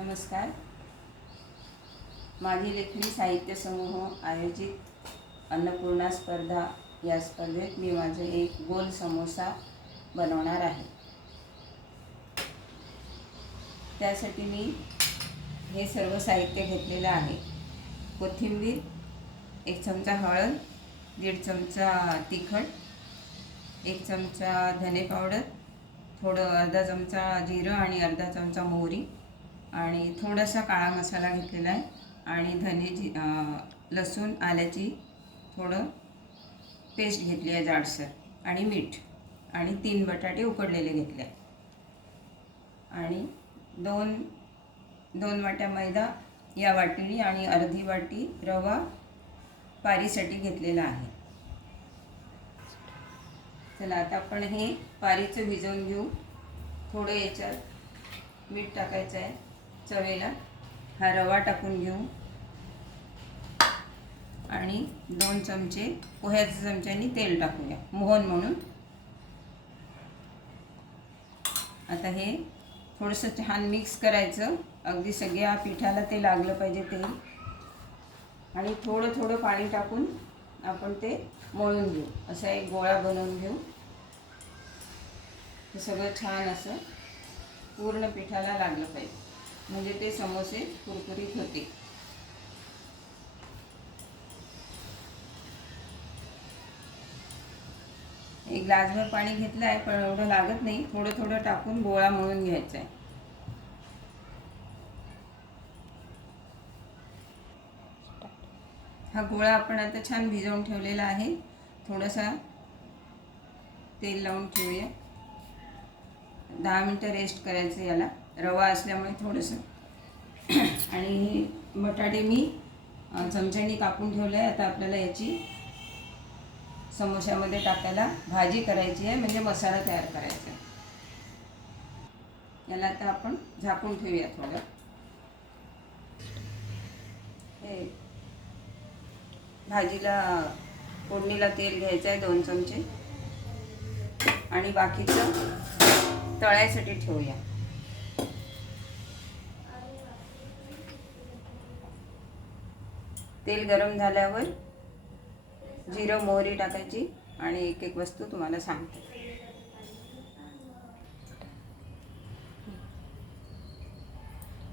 नमस्कार. माझी लेखणी साहित्य समूह आयोजित अन्नपूर्णा स्पर्धा या स्पर्धेत मी माझे एक गोल समोसा बनवणार आहे. त्यासाठी मी हे सर्व साहित्य घेतलेलं आहे. कोथिंबीर, 1 चमचा हळद, 1.5 चमचा तिखट, 1 चमचा धने पावडर, अर्धा चमचा जिरं आणि अर्धा चमचा मोहरी आणि थोडासा काळा मसाला घेतलेला आहे आणि लसूण आल्याची थोडं पेस्ट घेतली आहे जाडसर आणि मीठ आणि 3 बटाटे उकडलेले घेतले आणि दोन वाट्या मैदा या वाटीने आणि अर्धी वाटी रवा पारीसाठी घेतलेला आहे. चला आता आपण हे पारीचं भिजवून घेऊ. थोडं याच्यात मीठ टाकायचं आहे चवेला. हा रवा टाकून घेऊ आणि 2 चमचे पोह्याच्या चमच्याने तेल टाकूया मोहन म्हणून. आता हे थोडंसं छान मिक्स करायचं. अगदी सगळ्या पिठाला ते लागलं पाहिजे तेल आणि थोडं थोडं पाणी टाकून आपण ते मळून घेऊ. असा एक गोळा बनवून घेऊ. हे सगळं छान असं पूर्ण पिठाला लागलं पाहिजे म्हणजे ते समोसे कुरकुरीत होते. एक ग्लासभर पाणी घेतलं आहे पण एवढं लागत नाही. थोडं थोडं टाकून गोळा मळून घ्यायचा आहे. हा गोळा आपण आता छान भिजवून ठेवलेला आहे. थोडंसं तेल लावून ठेवूया. 10 मिनटं रेस्ट करायचं याला. रवा असल्यामुळे थोडंसं आणि बटाटे मी चमच्याने कापून ठेवले आहे. आता आपल्याला याची समोश्यामध्ये टाकायला भाजी करायची आहे म्हणजे मसाला तयार करायचा आहे. याला आता आपण झाकून ठेवूया थोडं. हे भाजीला फोडणीला तेल घ्यायचं आहे 2 चमचे आणि बाकीचं तळायसाठी ठेवूया. तेल गरम झाल्यावर जिरं मोहरी टाकायची आणि एक एक वस्तू तुम्हाला सांगते.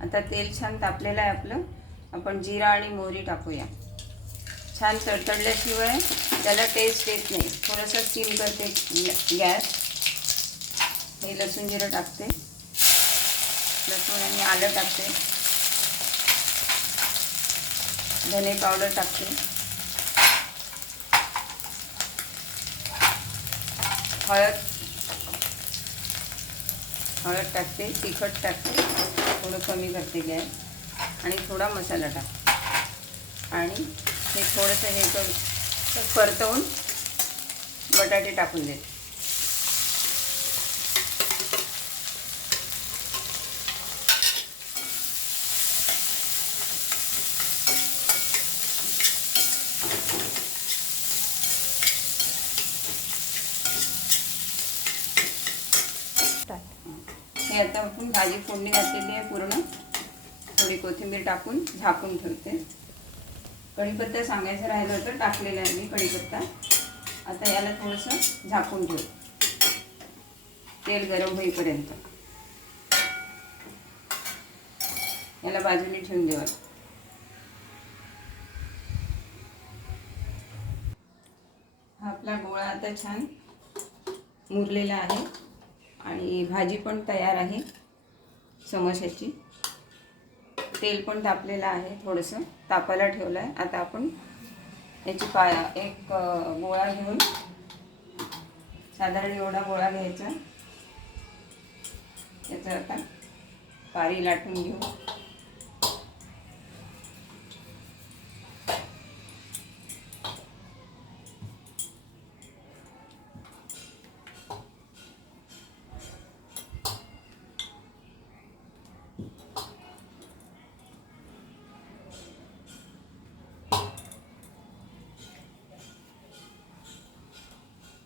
आता तेल छान तापलेलं आहे आपलं. आपण जिरा आणि मोहरी टाकूया. छान तडतडल्याशिवाय त्याला टेस्ट येत नाही. थोडंसं स्टीम करते गॅस. हे लसूण जिरं टाकते. लसूण आणि आलं टाकते. धने पावडर टाकते. हळद टाकते. तिखट टाकते. थोडं कमी करते गॅस आणि थोडा मसाला टाकते आणि हे थोडंसं हे परतवून बटाटे टाकून देते. हे आता आपण भाजी फोडणी घातलेली आहे पूर्ण. थोडी कोथिंबीर टाकून झाकून ठेवते. कढीपत्ता सांगायचं राहिलं होतं, टाकलेलं आहे मी कढीपत्ता. आता याला थोडंसं झाकून ठेवू तेल गरम होईपर्यंत. याला बाजूने ठेवून देऊ. हा आपला गोळा आता छान मुरलेला आहे आणि भाजी पण तयार आहे समोश्याची. तेल पण तापलेलं आहे. थोडंसं तापायला ठेवलं आहे. आता आपण याची एक गोळा घेऊन साधारण एवढा गोळा घ्यायचा. याचं आता पारी लाटून घेऊ.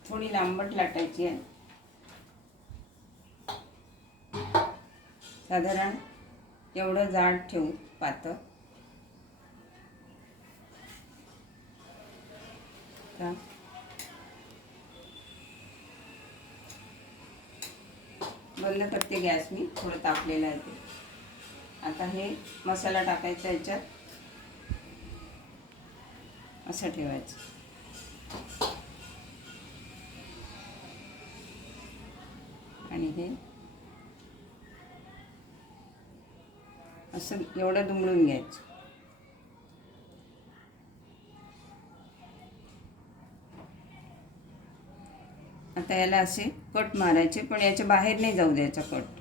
थोडी लांबट लाटायची आहे. साधारण एवढं जाड ठेवू पातळ. बंद करते गॅस मी, थोडं तापलेलं आहे ते. आता हे मसाला टाकायचा याच्यात, असं ठेवायचं. आणि हे असं एवढं दुमडून घ्यायचं. आता याला असे कट मारायचे, पण याच्या बाहेर नाही जाऊ द्यायचा कट.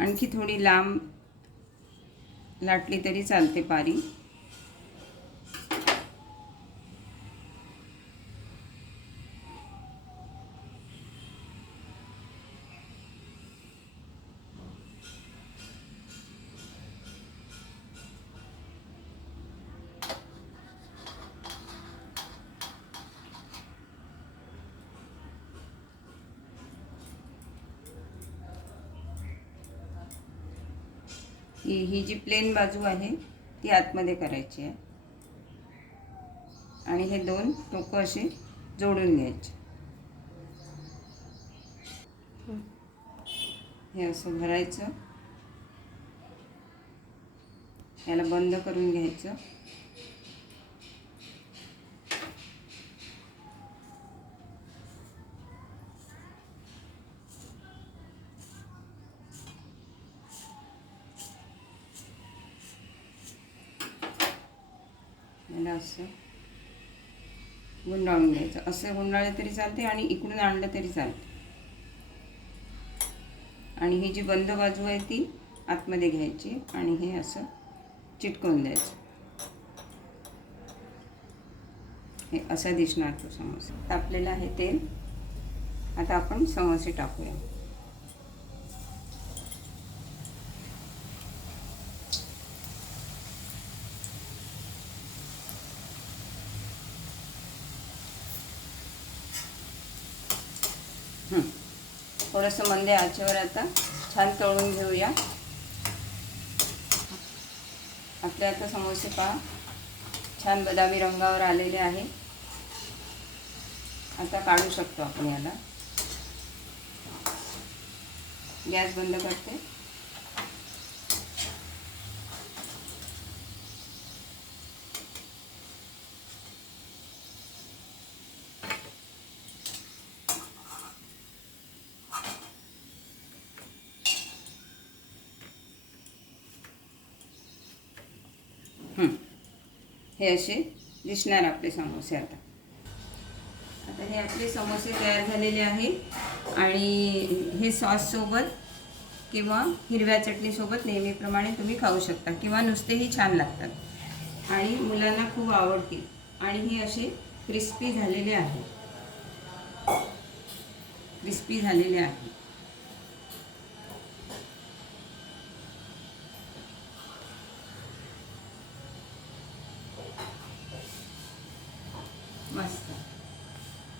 आणखी थोडी लांब लाटली तरी चालते पारी. ही जी प्लेन बाजू आहे ती आतमध्ये करायची आहे. आणि हे दोन टोकं असे जोडून घ्यायचे. हे असं भरायचं, याला बंद करून घ्यायचं. याला असं गुंडाळून घ्यायचं. असं गुंडाळले तरी चालते आणि इकडून आणलं तरी चालते. आणि ही जी बंद बाजू आहे ती आतमध्ये घ्यायची आणि हे असं चिटकवून द्यायचं. हे असं दिसणार तो समोसा. तापलेलं आहे तेल. आता आपण समोसे टाकूया. थोडंसं मंद आचेवर आता छान तळून घेऊया. आपले आता समोसे पहा छान बदामी रंगावर आलेले आहे. आता काढू शकतो आपण याला. गॅस बंद करते. हे असे दिसणार आपले समोसे. आता हे आपले समोसे तयार झालेले आहे. आणि हे सॉससोबत किंवा हिरव्या चटणीसोबत नेहमीप्रमाणे तुम्ही खाऊ शकता किंवा नुसतेही छान लागतात आणि मुलांना खूप आवडतील. आणि हे असे क्रिस्पी झालेले आहे.